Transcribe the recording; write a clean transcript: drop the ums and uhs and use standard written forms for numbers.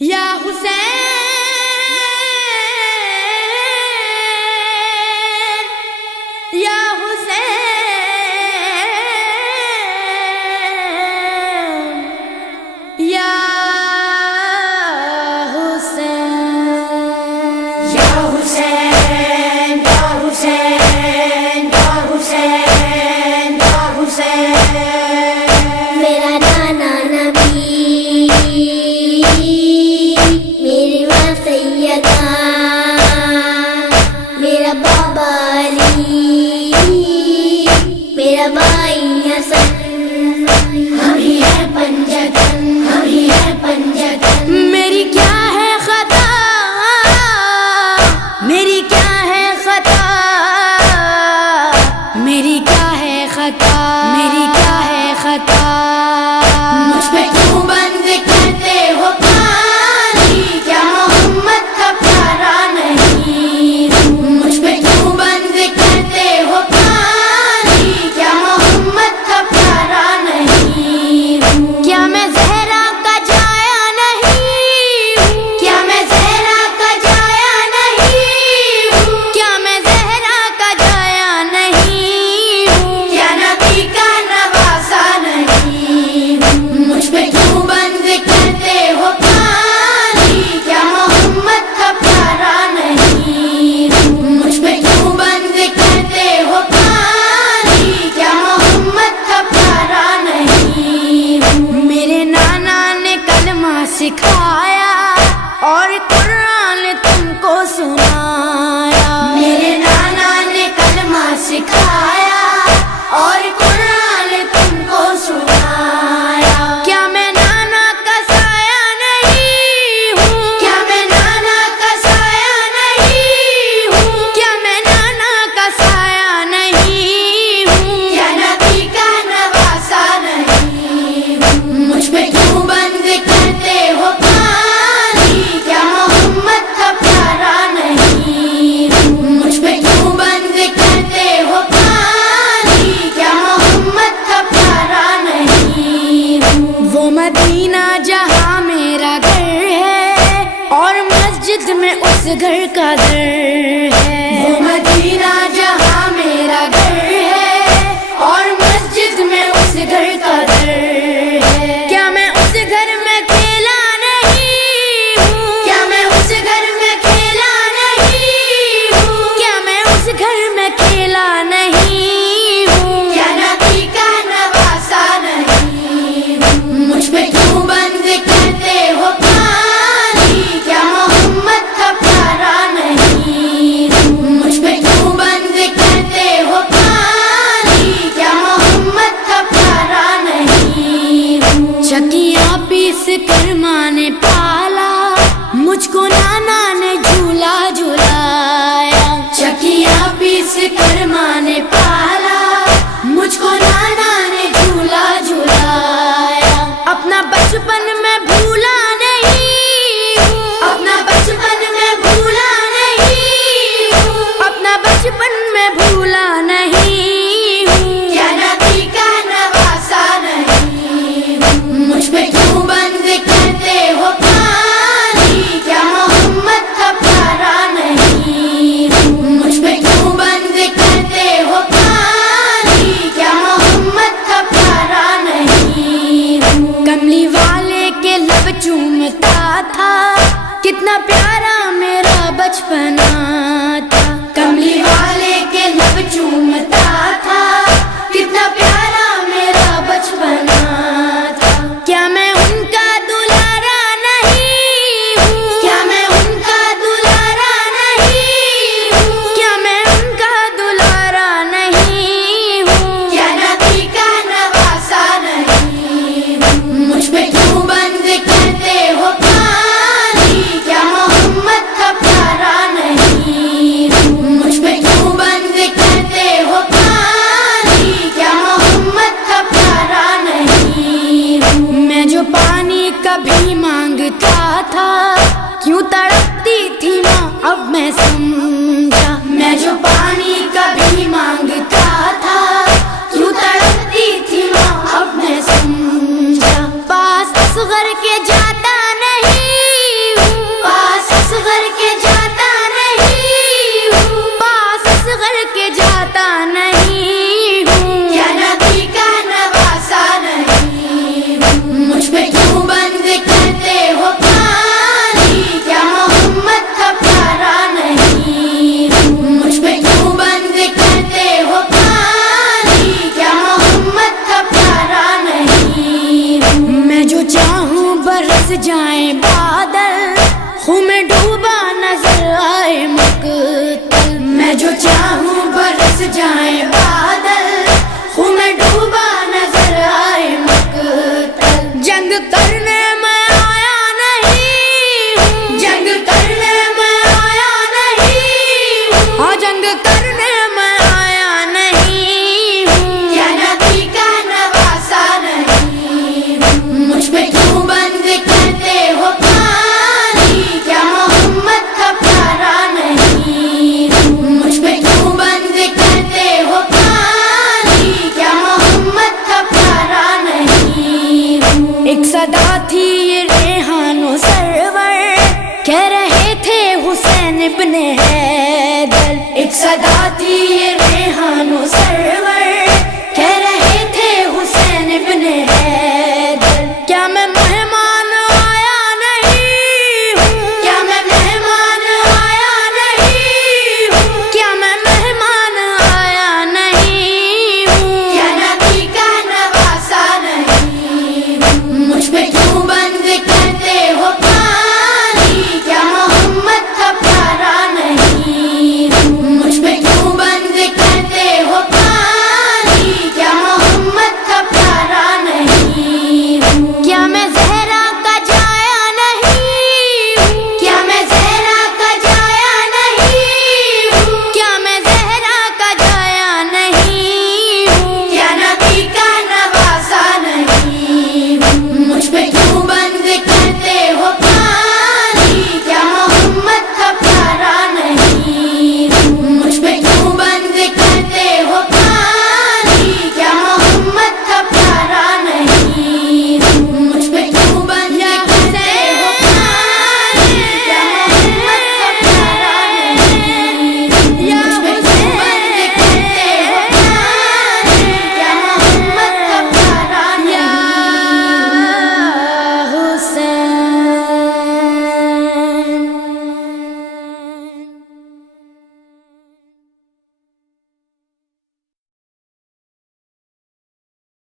یا حسین یا حسین یا حسین یا حسین یا حسین یا حسین یا حسین میرا نانا نبی میری ماں سیدہ میرا بابا علی میرا بھائی حسن ہم ہی ہے پنجتن ہم ہی ہے پنجتن میری کیا ہے خطا میری کیا ہے خطا میری کیا ہے خطا میری کیا ہے خطا مجھ پہ کیوں بند کرتے ہو پانی کیا محمد کا پیارا نہیں مجھ پہ کیوں بند کرتے ہو پانی کیا محمد کا پیارا نہیں کیا میں زہرا کا جایا نہیں کیا میں زہرا کا جایا نہیں کیا میں زہرا کا جایا نہیں کیا نبی کا نواسا نہیں مجھ پہ کیوں بند کرتے ہو پانی کیا محمد کا پیارا نہیں مجھ پہ کیوں بند کرتے ہو پانی کیا محمد کا پیارا نہیں میرے نانا نے کلمہ سکھایا اور قرآن تم کو سنایا میرے نانا نے کلمہ سکھایا اور قرآن تم کو سنایا کیا میں نانا کا سایہ نہیں ہوں کیا میں نانا کا سایہ نہیں ہوں کیا میں نانا کا سایہ نہیں ہوں کیا نبی کا نواسا نہیں مجھ پہ کیوں بند کرتے ہو پانی کیا محمد کا پیارا نہیں مجھ پہ کیوں بند کرتے ہو پانی کیا محمد کا پیارا نہیں وہ مدینہ جہاں میرا گھر ہے اور مسجد میں اس گھر کا در ہے وہ مدینہ جہاں میرا گھر ہے اور مسجد میں اس گھر کا در ہے کیا میں اس گھر میں کھیلا نہیں ہوں کیا میں اس گھر میں کھیلا نہیں ہوں کیا میں اس گھر میں کھیلا نہیں ہوں کیا نبی کا نواسا نہیں مجھ پہ کیوں بند کرتے ہو پانی کیا محمد کا پیارا نہیں مجھ پہ کیوں بند کرتے ہو پانی کیا محمد کا پیارا نہیں چکیاں پیس کر ماں نے پالا مجھ کو نانا نے جھولا جھلایا چکیاں پیس کر ماں نے پالا مجھ کو نانا نے جھولا جھلایا اپنا بچپن میں بھولا نہیں ہوں اپنا بچپن میں بھولا نہیں ہوں اپنا بچپن میں بھولا نہیں ہوں کیا نبی کا نواسا نہیں مجھ پہ کیوں بند کرتے ہو پانی کیا محمد کا پیارا نہیں مجھ پہ کیوں بند کرتے ہو پانی کیا محمد کا پیارا نہیں کملی والے کے لب چومتا تھا کتنا پیارا میرا بچپنا تھا کملی والے کے لب چومتا تھا کتنا پیارا میرا بچپنا تھا کیا میں ان کا دلارا نہیں ہوں کیا میں ان کا دلارا نہیں ہوں کیا میں ان کا دلارا نہیں ہوں کیا نبی کا نواسا نہیں مجھ پہ کیوں بند کرتے ہو پانی کیا محمد کا پیارا نہیں مجھ پہ کیوں بند کرتے ہو پانی کیا محمد کا پیارا نہیں میں جو پانی کبھی مانگتا تھا کیوں تڑپتی تھی ماں اب میں سمجھا میں جو پانی کبھی مانگتا تھا کیوں تڑپتی تھی ماں اب میں سمجھا پاس اصغر کے جاتا نہیں جائیں بادل، خون میں ڈوبا نظر آئے مقتل، میں جو چاہوں برس جائیں بادل، خون میں ڈوبا نظر آئے مقتل، جنگ کرنے میں آیا نہیں ہوں، جنگ کرنے میں آیا نہیں ہوں، ہاں جنگ کرنے میں آیا نہیں ہوں، کیا نبی کا نواسا نہیں ہوں، مجھ پہ کیوں بند کرتے ہو پانی، کیا محمد کا پیارا نہیں ہوں، مجھ پہ کیوں بند کرتے ہو پانی، کیا محمد کا پیارا نہیں ہوں۔ ایک صدا تھی یہ ریحان و سرور، کہہ رہے تھے حسین ابن حیدر، ایک صدا تھی یہ ریحان و سرور، کہہ رہے تھے حسین ابن حیدر، کیا میں مہمان آیا نہیں ہوں، کیا میں مہمان آیا نہیں ہوں، کیا میں مہمان آیا نہیں ہوں، کیا نبی کا نواسا نہیں ہوں، مجھ پہ کیوں بند کرتے ہو پانی، کیا محمد کا پیارا نہیں ہوں، مجھ پہ کیوں بند کرتے ہو پانی، کیا محمد کا پیارا نہیں ہوں، کیا میں زہرا کا جایا نہیں ہوں، کیا میں زہرا کا جایا نہیں ہوں، کیا میں زہرا کا جایا نہیں ہوں، کیا نبی کا نواسا نہیں ہوں، مجھ پہ کیوں